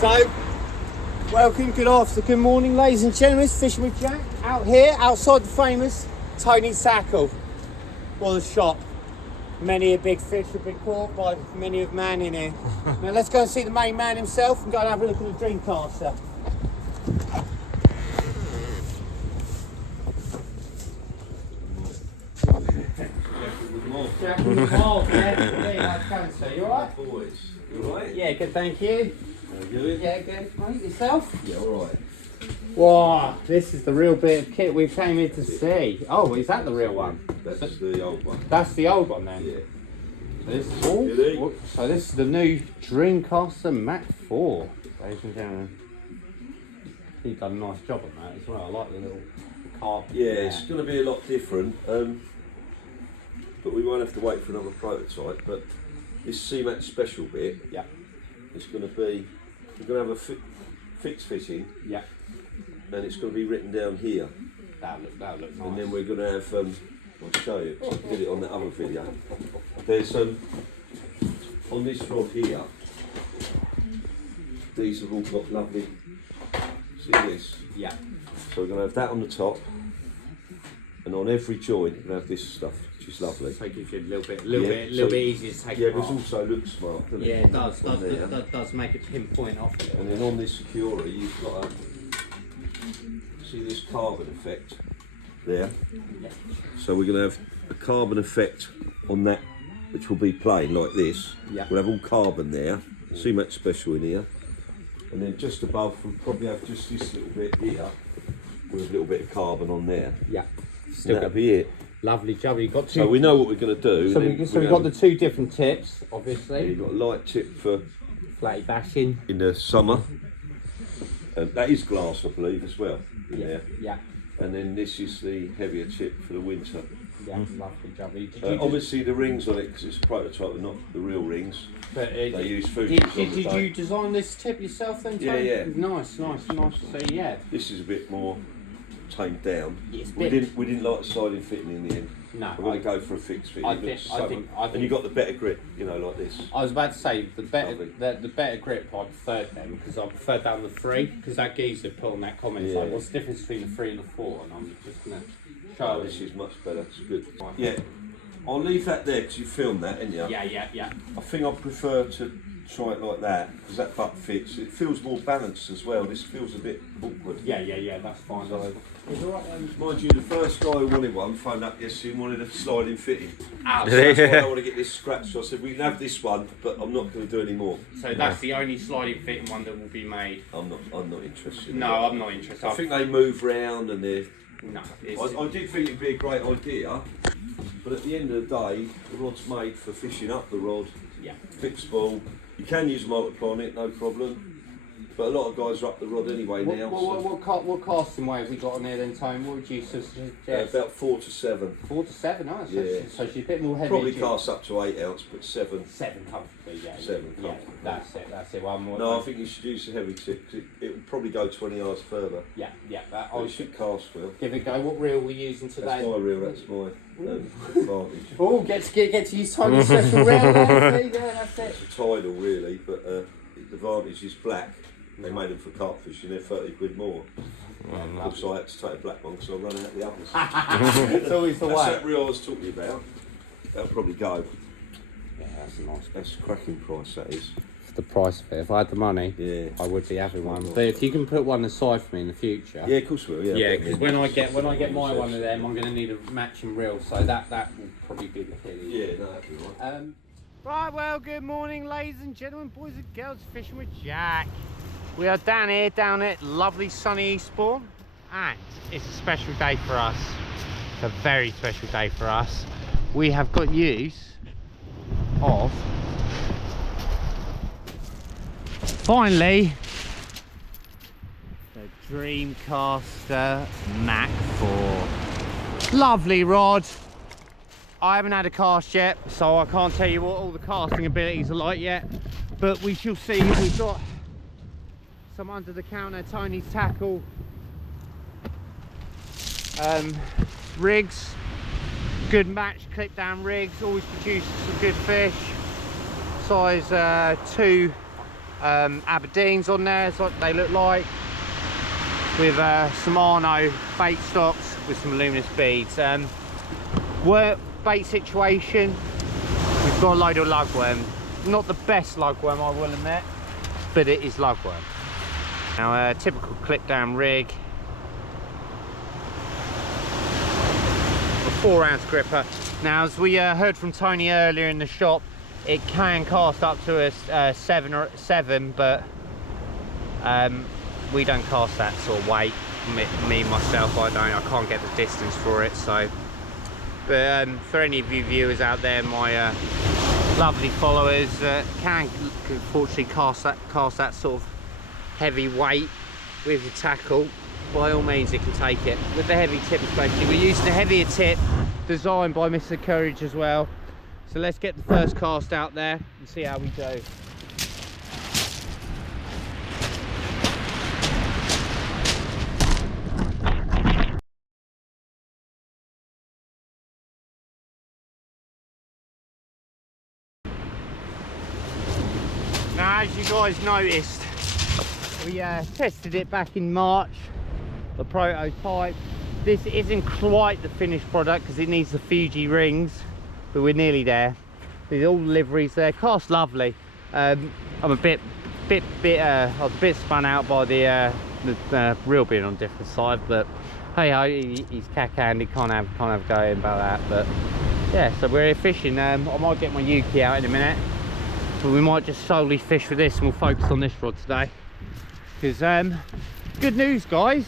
So, welcome, good afternoon, good morning, ladies and gentlemen. It's Fishing with Jack out here outside the famous Tony's Tackle, or the shop. Many a big fish have been caught by many of man in here. Now let's go and see the main man himself and go and have a look at the Dreamcaster. Jack in the ball, yeah, I can say. You alright? Boys, you alright? Yeah, good, thank you. How you doing? Yeah, good. Mate, yourself? Yeah, alright. Wow, this is the real bit of kit we came here to see. Oh, is that the real one? That's the old one. That's the old one then? Yeah. So this is, so this is the new Dreamcast MK4, ladies and gentlemen. He's done a nice job on that as well. I like the little carpet. Yeah, it's going to be a lot different, but we won't have to wait for another prototype. But this C-Match special bit, yeah, it's going to be, we're going to have a fixed fitting, yeah, and it's going to be written down here. That'll look nice. And then we're going to have, I'll show you, I did it on the other video. There's, on this rod here, these have all got lovely, see this? Yeah. So we're going to have that on the top, and on every joint we're going to have this stuff, which is lovely. So it gives you a little bit easier to take yeah, apart. but it also looks smart, doesn't it? Yeah, it does make it pinpoint off a little. And then on this Secura, you've got a, see this carbon effect there? Yeah. So we're going to have a carbon effect on that, which will be plain like this. Yeah. We'll have all carbon there, C-Match special in here. And then just above, we'll probably have just this little bit here, with a little bit of carbon on there. Yeah. Still that'll be it. Lovely job. You've got two. So we know what we're going to do. So we've got the two different tips, obviously. You've got a light tip for flatty bashing in the summer. And that is glass, I believe, as well. In there. Yeah. And then this is the heavier tip for the winter. Yeah, lovely job. Obviously the rings on it, because it's a prototype, are not the real rings. But, they use food. Did you design this tip yourself then, Tony? Yeah. Nice to see, yeah. This is a bit more tamed down. Yes, we didn't like the sliding fitting in the end. No. We're going to go for a fixed fitting. I think, and you got the better grip, you know, like this. I was about to say the better grip I preferred them, because I preferred down the 3, because that geezer put on that comment like, what's the difference between the 3 and the 4? And I'm just going to show this is much better. It's good. Yeah, I'll leave that there because you filmed that, ain't you? Yeah. I think I prefer to try it like that because that butt fits. It feels more balanced as well. This feels a bit awkward. Yeah. That's fine. So, mind you, the first guy who wanted one phoned up yesterday and wanted a sliding fitting. So that's why I want to get this scratched. So I said we can have this one, but I'm not going to do any more. So that's the only sliding fitting one that will be made. I'm not interested. No, I'm not interested. I think they move round and they're. No, I did think it'd be a great idea, but at the end of the day, the rod's made for fishing up the rod. Yeah. Fixed ball. You can use multiply on it, no problem. But a lot of guys are up the rod anyway now. What casting weight have we got on there then, Tony? What would you suggest? About 4 to 7. 4 to 7, nice. Yeah. So she's a bit more heavy. Probably cast up to 8 ounce, but 7. 7 comfortably, yeah. 7 comfortably. Yeah, that's it. One more. No, I think you should use a heavy tip because it will probably go 20 yards further. Yeah. I should cast well. Give it a go. What reel are we using today? That's my reel. That's my advantage. Oh, get to use Tony's special reel. There you go. That's it. It's a tidal really, but the advantage is black. They made them for carp fishing, they're 30 quid more. So I had to take a black one because I run out the others. It's always the way. That's that reel I was talking about. That'll probably go. Yeah, that's a nice. That's a cracking price, that is. For the price of it. If I had the money, I would be having one. But if you can put one aside for me in the future. Yeah, of course we will. Yeah, because when I get my one of them, I'm going to need a matching reel. So that will probably be the key. Yeah, no, that'd be right. Right, well, good morning, ladies and gentlemen, boys and girls, Fishing with Jack. We are down at lovely sunny Eastbourne, and it's a special day for us. It's a very special day for us. We have got use of, finally, the Dreamcast MK4. Lovely rod. I haven't had a cast yet, so I can't tell you what all the casting abilities are like yet, but we shall see. We've got some under the counter Tony's Tackle rigs, good match clip down rigs, always produces some good fish, size 2 Aberdeens on there, is what they look like, with some Arno bait stocks with some luminous beads. Work bait situation, we've got a load of lugworm. Not the best lugworm, I will admit, but it is lugworm. Now, a typical clip down rig, a 4-ounce gripper. Now, as we heard from Tony earlier in the shop, it can cast up to a 7, but we don't cast that sort of weight. Me myself, I can't get the distance for it. So, but for any of you viewers out there, my lovely followers can unfortunately cast that sort of heavy weight with the tackle, by all means it can take it. With the heavy tip especially, we're using a heavier tip designed by Mr. Courage as well. So let's get the first cast out there and see how we do. Now, as you guys noticed, we tested it back in March, the prototype. This isn't quite the finished product because it needs the Fuji rings, but we're nearly there. There's all the liveries there, cast lovely. I'm a bit I was a bit spun out by the reel being on a different side, but hey ho, he's cack-handed, can't have a go about that. But yeah, so we're here fishing. I might get my Yuki out in a minute, but we might just solely fish with this and we'll focus on this rod today. Because good news, guys,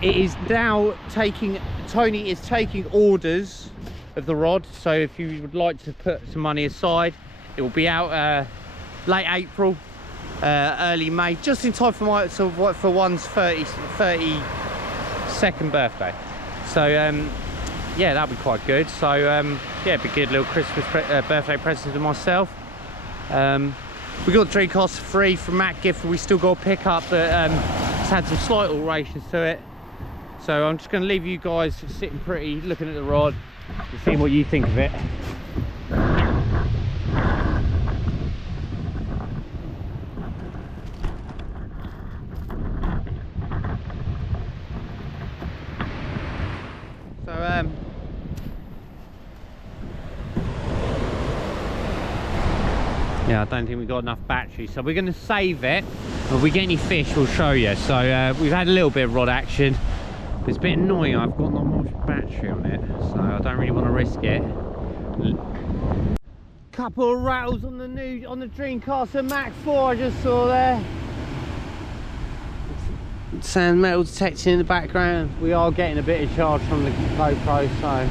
it is now Tony is taking orders of the rod. So if you would like to put some money aside, it will be out late April, early May, just in time for my for one's 32nd birthday. So yeah, that'll be quite good. So yeah, it'd be a good little Christmas birthday present to myself. We got the Dreamcast free from Matt Gifford. We still got to pick up, but it's had some slight alterations to it. So I'm just going to leave you guys sitting pretty, looking at the rod and seeing what you think of it. So yeah, I don't think we've got enough battery, so we're going to save it. If we get any fish, we'll show you. So we've had a little bit of rod action. It's a bit annoying, I've got not much battery on it, so I don't really want to risk it. Couple of rattles on the Dreamcast MK4 I just saw there. Sand metal detecting in the background. We are getting a bit of charge from the GoPro, so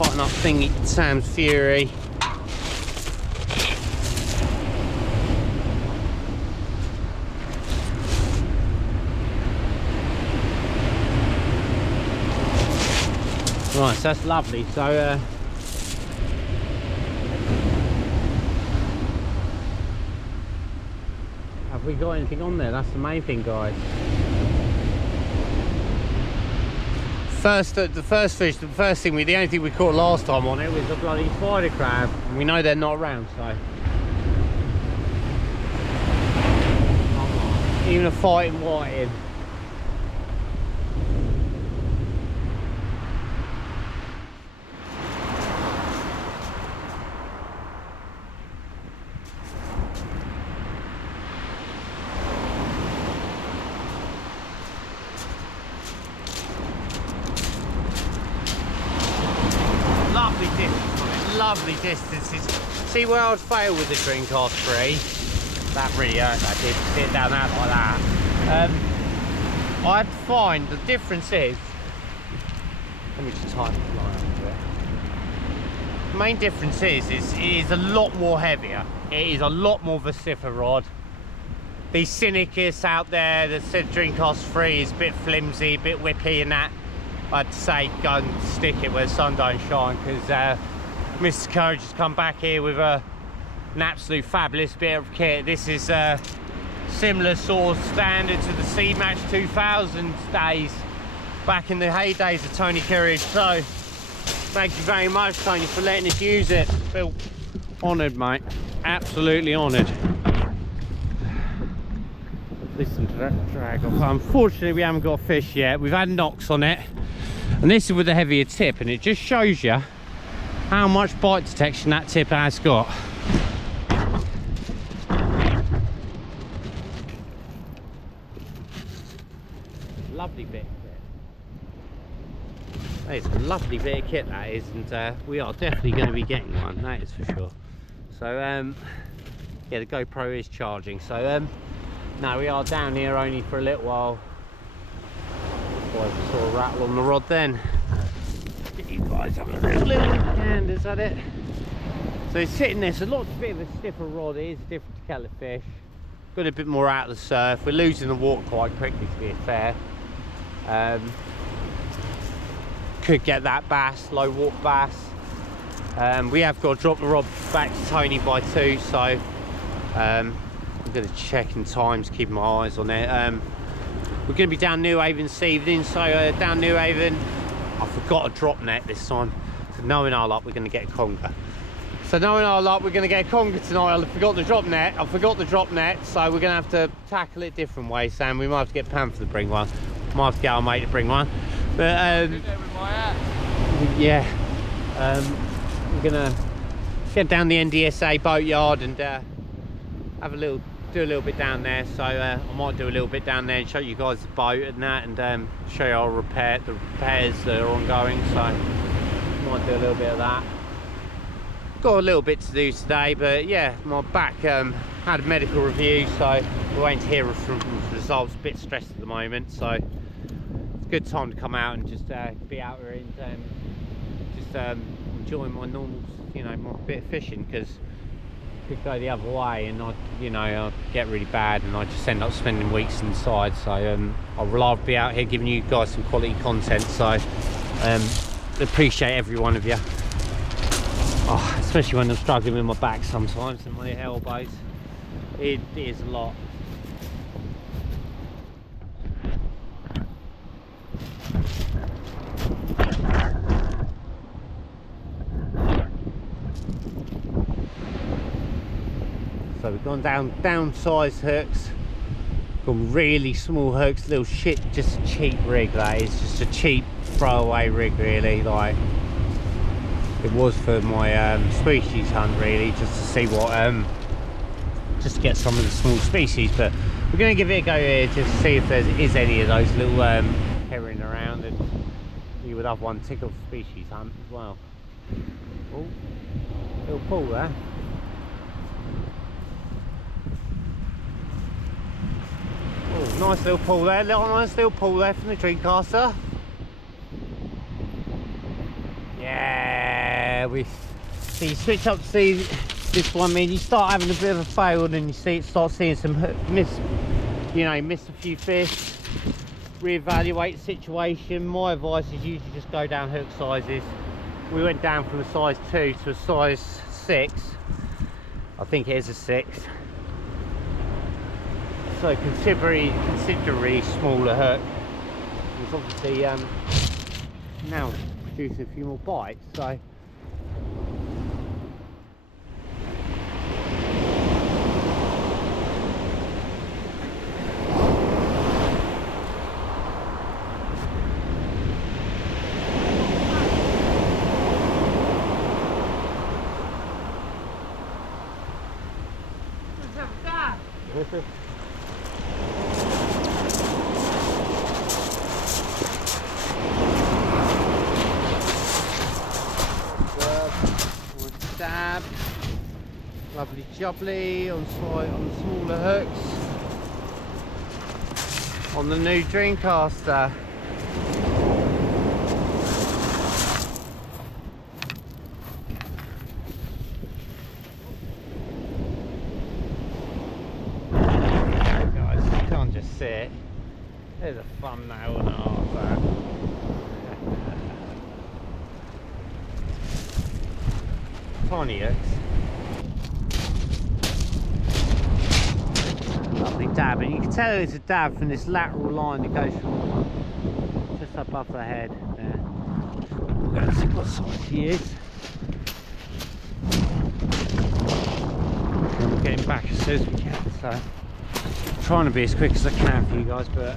tighten up thingy Sam's Fury. Right, so that's lovely. So have we got anything on there? That's the main thing, guys. The first thing the only thing we caught last time on it was a bloody spider crab, and we know they're not around, so even a fighting whiting. Lovely distances. See where I'd fail with the Dreamcast 3? That really hurt, that did sit down that like that. I'd find the difference is, let me just tighten the line up a bit. The main difference is it is a lot more heavier. It is a lot more vociferous rod. These cynics out there that said Dreamcast 3 is a bit flimsy, a bit whippy and that, I'd say go and stick it where the sun don't shine, because Mr. Courage has come back here with an absolute fabulous bit of kit. This is similar sort of standard to the C-Match 2000 days, back in the heydays of Tony Courage. So thank you very much, Tony, for letting us use it. Built Honoured, mate. Absolutely honoured. Listen to that drag off. Unfortunately, we haven't got fish yet. We've had knocks on it. And this is with a heavier tip, and it just shows you how much bite detection that tip has got. Lovely bit of kit. It's a lovely bit of kit, that is, and we are definitely going to be getting one, that is for sure. So yeah, the GoPro is charging, so now we are down here only for a little while. I saw a rattle on the rod then. Get you guys have a little hand, is that it? So it's sitting there, so a bit of a stiffer rod. It is a different colour fish. Got a bit more out of the surf. We're losing the water quite quickly, to be fair. Could get that bass, low water bass. We have got to drop the rod back to Tony by 2, so I'm going to check in times, keep my eyes on it. We're going to be down New Haven this evening, so down New Haven, I forgot a drop net this time. So knowing our luck, we're going to get a conger. So knowing our luck, we're going to get a conger tonight. I forgot the drop net. So we're going to have to tackle it different way, Sam. We might have to get Pam to bring one. Might have to get our mate to bring one. But yeah, we're going to get down the NDSA boatyard and have a little. Do a little bit down there, so I might do a little bit down there and show you guys the boat and that, and show you our the repairs that are ongoing, so might do a little bit of that. Got a little bit to do today, but yeah, my back had a medical review, so we're waiting to hear from results. A bit stressed at the moment, so it's a good time to come out and just be out here and just enjoying my normal, you know, my bit of fishing, because could go the other way and I'd get really bad and I just end up spending weeks inside. So I'd rather be out here giving you guys some quality content, so appreciate every one of you. Oh, especially when I'm struggling with my back sometimes and my elbows. It is a lot. So we've gone downsized hooks, gone really small hooks, little shit, just a cheap rig that is, just a cheap throwaway rig really. Like, it was for my species hunt really, just to see what, just to get some of the small species, but we're going to give it a go here just to see if there is any of those little herring around, and you would have one tickle species hunt as well. Oh, little pull there. Oh, nice little pull there, nice little pull there from the Dreamcaster. Yeah, so you switch up to see this one, you start having a bit of a fail, and you start seeing some miss a few fish, reevaluate the situation. My advice is usually just go down hook sizes. We went down from a size 2 to a size 6. I think it is a 6. So considerably smaller hook. It's obviously now producing a few more bites, so dab, lovely jubbly on the smaller hooks on the new Dreamcaster. Guys, you can't just see it. There's a thumbnail and a half there. Tiny hooks. Lovely dab, and you can tell it's a dab from this lateral line that goes from just above the head there. We're going to see what size he is. and we're getting back as soon as we can. So I'm trying to be as quick as I can for you guys, but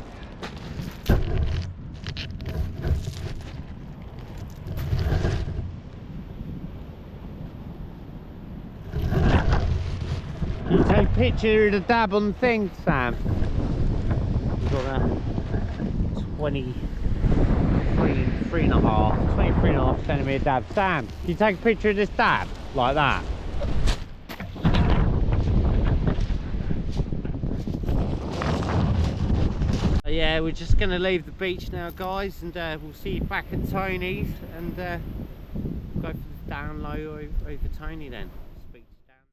you take a picture of the dab on the thing, Sam. We've got a 23.5 centimetre dab. Sam, can you take a picture of this dab like that? Yeah, we're just going to leave the beach now, guys, and we'll see you back at Tony's and go for the down low over Tony then.